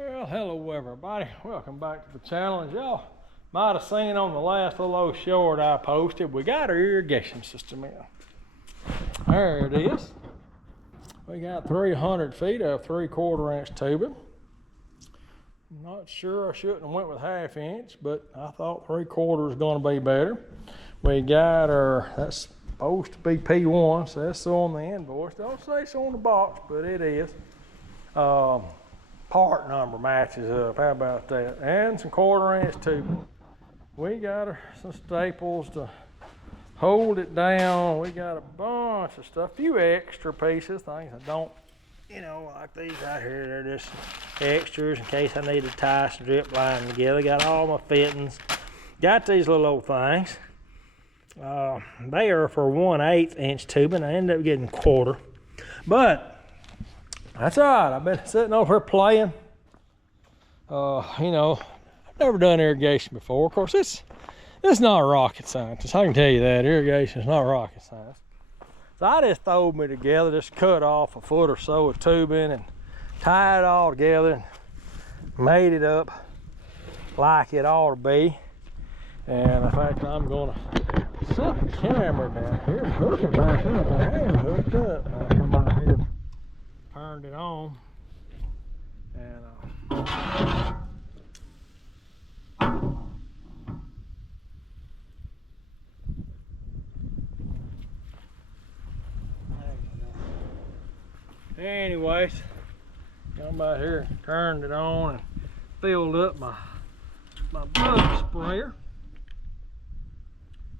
Well, hello everybody. Welcome back to the channel. As y'all might have seen on the last little old short I posted, we got our irrigation system in. There it is. We got 300 feet of 3/4 inch tubing. Not sure I shouldn't have went with 1/2 inch, but I thought 3/4 is going to be better. We got our, that's supposed to be P1, so that's on the invoice. Don't say so on the box, but it is. Part number matches up. How about that? And some 1/4 inch tubing. We got some staples to hold it down. We got a bunch of stuff, a few extra pieces, things I don't, like these right here. They're just extras in case I need to tie some drip line together. Got all my fittings. Got these little old things. They are for 1/8 inch tubing. I ended up getting 1/4, but that's all right. I've been sitting over here playing. I've never done irrigation before. Of course, it's not rocket science. I can tell you that. Irrigation is not rocket science. So I just throwed me together, just cut off a foot or so of tubing and tied it all together and made it up like it ought to be. And in fact, I'm going to set the camera down here and hook it back up. I have hooked up. I come out here and turned it on. And anyways, come out here, turned it on and filled up my bug sprayer.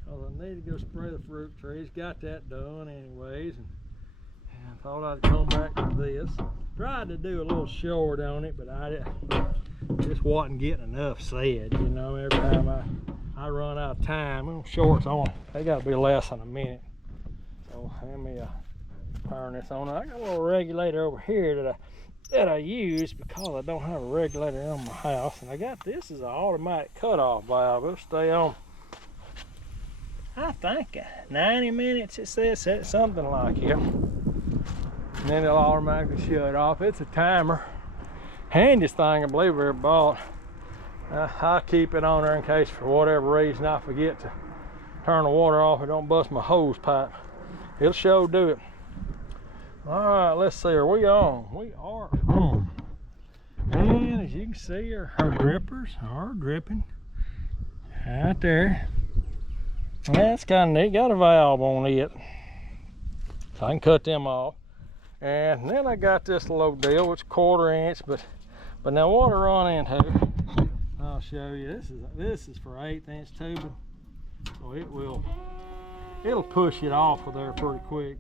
Cause I need to go spray the fruit trees. Got that done anyways, and thought I'd come back to this. Tried to do a little short on it, but I just wasn't getting enough said. Every time I run out of time, them shorts on, they got to be less than a minute. So let me turn this on. I got a little regulator over here that I use because I don't have a regulator in my house, and I got this as an automatic cutoff valve. It'll stay on, I think, 90 minutes. It says something like it. And then it'll automatically shut off. It's a timer. Handiest thing I believe I ever bought. I'll keep it on there in case for whatever reason I forget to turn the water off and don't bust my hose pipe. It'll sure do it. All right, let's see. Are we on? We are on. And as you can see, our drippers are dripping right there. That's kind of neat. Got a valve on it, so I can cut them off. And then I got this little deal, which 1/4 inch, but now what I run into, I'll show you. This is for 1/8 inch tubing, so it'll push it off of there pretty quick.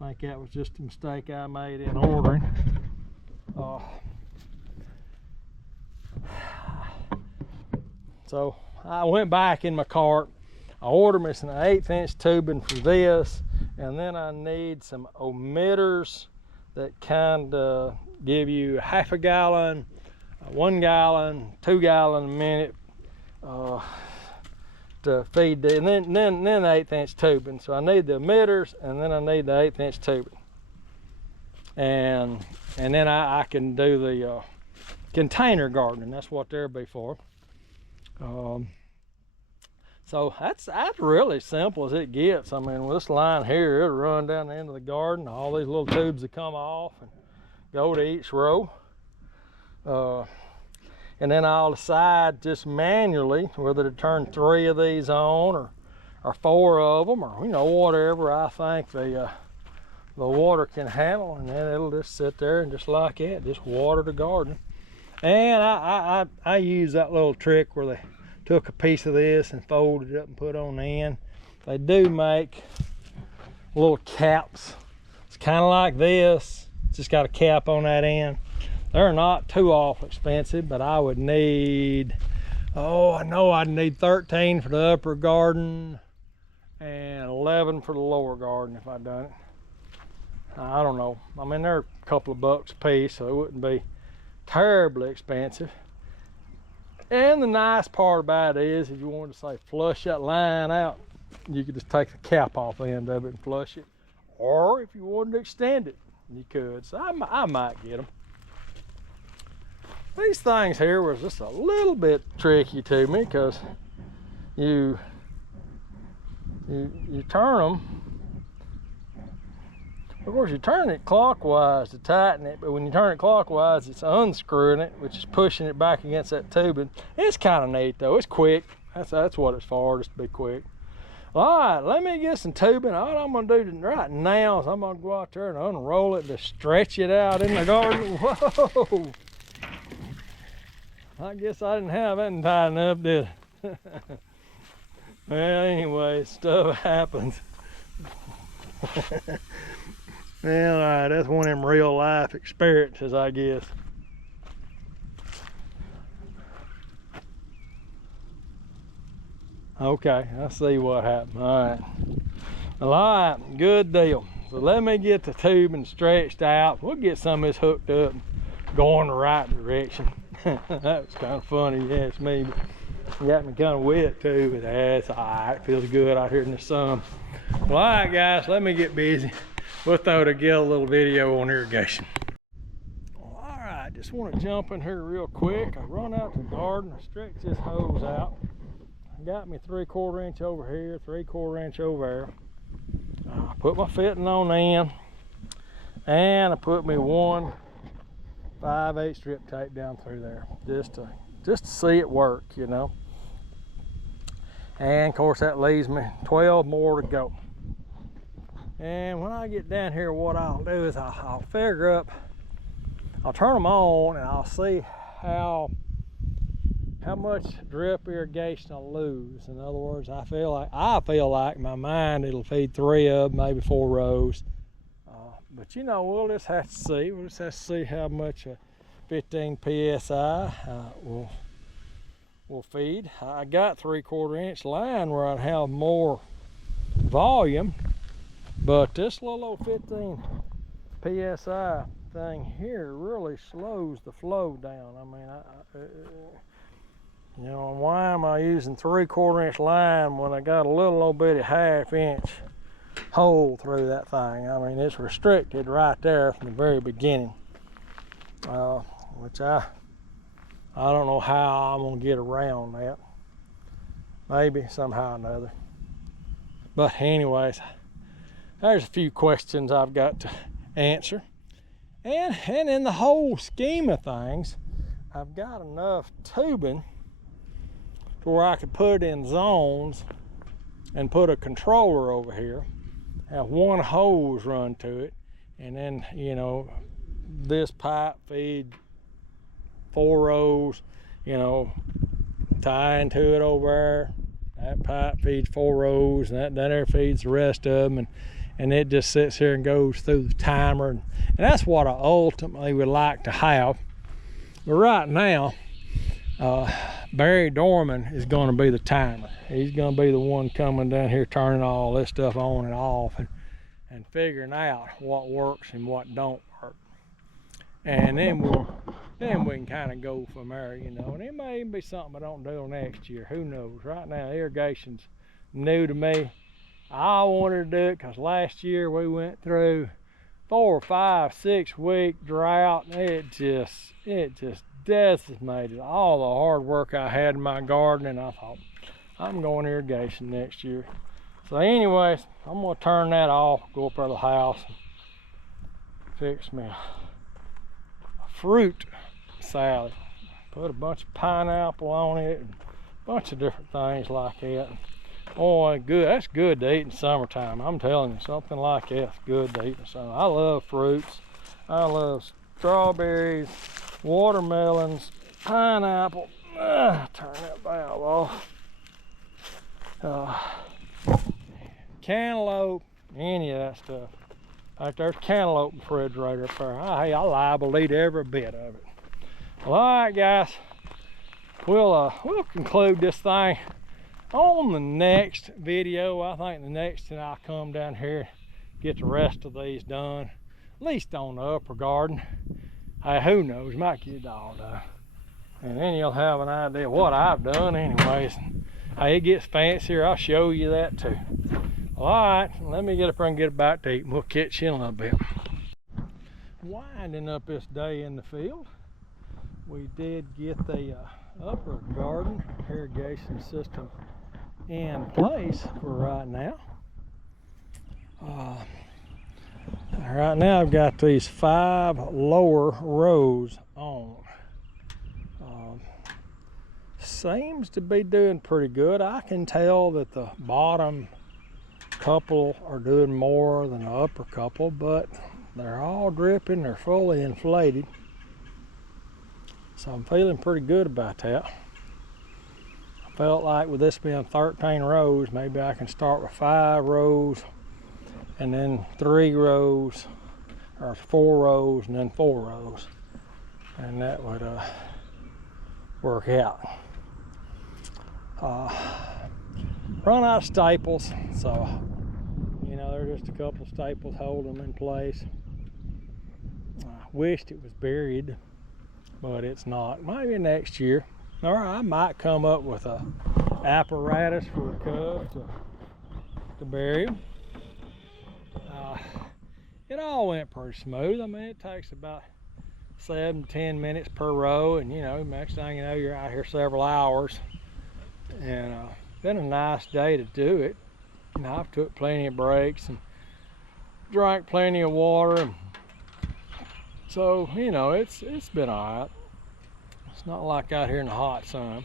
I think that was just a mistake I made in ordering. So I went back in my cart. I ordered me some 1/8 inch tubing for this. And then I need some emitters that kind of give you 1/2 gallon, 1 gallon, 2 gallon a minute to feed the, and then 1/8 inch tubing. So I need the emitters, and then I need the 1/8 inch tubing. And then I can do the container gardening. That's what they'll be for. So that's really simple as it gets. I mean, with this line here, it'll run down the end of the garden. All these little tubes that come off and go to each row. And then I'll decide just manually whether to turn 3 of these on or 4 of them, or whatever I think the water can handle. And then it'll just sit there and just like that, just water the garden. And I use that little trick where they took a piece of this and folded it up and put on the end. They do make little caps. It's kind of like this. It's just got a cap on that end. They're not too awful expensive, but I would need, I know I'd need 13 for the upper garden and 11 for the lower garden if I'd done it. I don't know. I mean, they're a couple of bucks a piece, so it wouldn't be terribly expensive. And the nice part about it is, if you wanted to say flush that line out, you could just take the cap off the end of it and flush it. Or if you wanted to extend it, you could. So I might get them. these things here was just a little bit tricky to me, because you turn them. Of course, you turn it clockwise to tighten it, but when you turn it clockwise, it's unscrewing it, which is pushing it back against that tubing. It's kind of neat though. It's quick. That's what it's for, just to be quick. All right, let me get some tubing. All I'm gonna do right now is I'm gonna go out there and unroll it to stretch it out in the garden. Whoa! I guess I didn't have that tight enough, did I? Well, anyway, stuff happens. Well, all right, that's one of them real life experiences, I guess. Okay, I see what happened. All right. Well, all right, good deal. So let me get the tubing stretched out. We'll get some of this hooked up and going the right direction. That was kind of funny, you ask me. But got me kind of wet too, but that's all right. It feels good out here in the sun. Well, all right, guys, let me get busy. We'll throw together a little video on irrigation. All right, just want to jump in here real quick. I run out to the garden, I stretch this hose out. I got me 3/4 inch over here, 3/4 inch over there. I put my fitting on in, and I put me 1 5/8 strip tape down through there, just to see it work, you know. And of course that leaves me 12 more to go. And when I get down here, what I'll do is I'll figure up, I'll turn them on and I'll see how much drip irrigation I'll lose. In other words, I feel like my mind, it'll feed 3 of them, maybe 4 rows. But you know, we'll just have to see. We'll just have to see how much 15 psi will feed. I got 3/4 inch line where I'd have more volume, but this little old 15 psi thing here really slows the flow down. I mean, you know, why am I using 3/4 inch line when I got a little old bitty 1/2 inch hole through that thing? I mean, it's restricted right there from the very beginning, which I don't know how I'm gonna get around that. Maybe somehow or another. But anyways, there's a few questions I've got to answer, and in the whole scheme of things, I've got enough tubing to where I could put it in zones and put a controller over here, have one hose run to it, and then, you know, this pipe feed 4 rows, you know, tie into it over there. That pipe feeds 4 rows, and that there feeds the rest of them, and it just sits here and goes through the timer, and that's what I ultimately would like to have. But right now, Barry Dorman is going to be the timer. He's going to be the one coming down here, turning all this stuff on and off, and figuring out what works and what don't work. And then we can kind of go from there, you know. And it may even be something I don't do next year. Who knows? Right now, irrigation's new to me. I wanted to do it because last year we went through 4, 5, 6 week drought, and it just decimated all the hard work I had in my garden, and I thought, I'm going irrigation next year. So anyways, I'm gonna turn that off, go up to the house, and fix me a fruit salad. Put a bunch of pineapple on it, and a bunch of different things like that. Oh, good. That's good to eat in summertime. I'm telling you, something like that's good to eat in summer. I love fruits. I love strawberries, watermelons, pineapple. Turn that valve off. Cantaloupe, any of that stuff. In fact, there's cantaloupe in the refrigerator up there. Hey, I liable to eat every bit of it. Well, all right, guys. We'll conclude this thing on the next video. I think the next thing I'll come down here, get the rest of these done, at least on the upper garden. Hey, who knows, might get it all done, and then you'll have an idea what I've done anyways. Hey, it gets fancier, I'll show you that too. All right, let me get up there and get a bite to eat, and we'll catch you in a little bit. Winding up this day in the field. we did get the upper garden irrigation system in place for right now. Right now I've got these 5 lower rows on. Seems to be doing pretty good. I can tell that the bottom couple are doing more than the upper couple, but they're all dripping, they're fully inflated. So I'm feeling pretty good about that. I felt like with this being 13 rows, maybe I can start with 5 rows and then 3 rows, or 4 rows and then 4 rows. And that would work out. Run out of staples, so you know, there's just a couple staples holding them in place. I wished it was buried, but it's not. Maybe next year, or I might come up with a apparatus for the cubs to bury them. It all went pretty smooth. I mean, it takes about 7 to 10 minutes per row, and you know, next thing you know, you're out here several hours. And been a nice day to do it. You know, I've took plenty of breaks and drank plenty of water, and so you know, it's been all right. It's not like out here in the hot sun.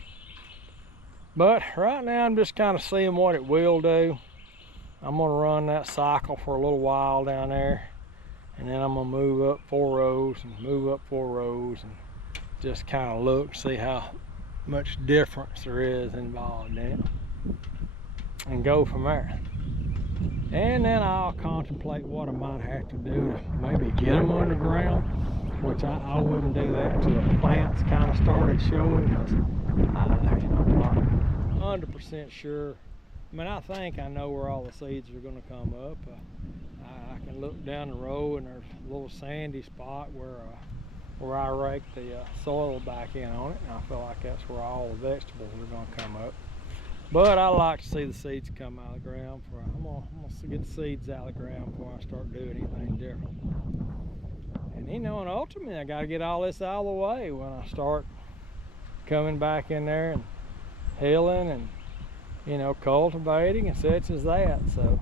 But right now I'm just kind of seeing what it will do. I'm gonna run that cycle for a little while down there, and then I'm gonna move up 4 rows and move up 4 rows and just kind of look, see how much difference there is involved in it, and go from there. And then I'll contemplate what I might have to do to maybe get them underground, which I wouldn't do that until the plants kind of started showing, because I'm not 100% sure. I mean, I think I know where all the seeds are going to come up. I can look down the row and there's a little sandy spot where I raked the soil back in on it, and I feel like that's where all the vegetables are going to come up. But I like to see the seeds come out of the ground. I'm gonna get the seeds out of the ground before I start doing anything different. And you know, and ultimately I got to get all this out of the way when I start coming back in there and hilling and, you know, cultivating and such as that. So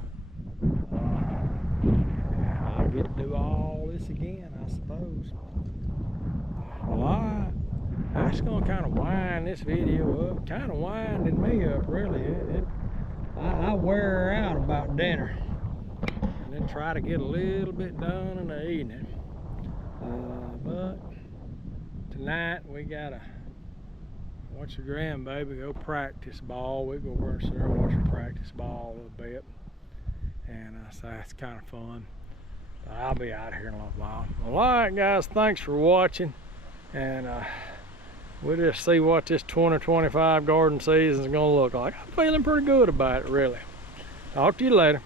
I'll get to do all this again, I suppose. Well, I'm just gonna kind of wind this video up, kind of winding me up really. I wear her out about dinner, and then try to get a little bit done in the evening. But tonight we gotta watch your grandbaby go practice ball. We go over there and watch her practice ball a little bit, and so that's kind of fun. But I'll be out here in a little while. Well, all right, guys, thanks for watching. And we'll just see what this 2025 garden season is going to look like. I'm feeling pretty good about it, really. Talk to you later.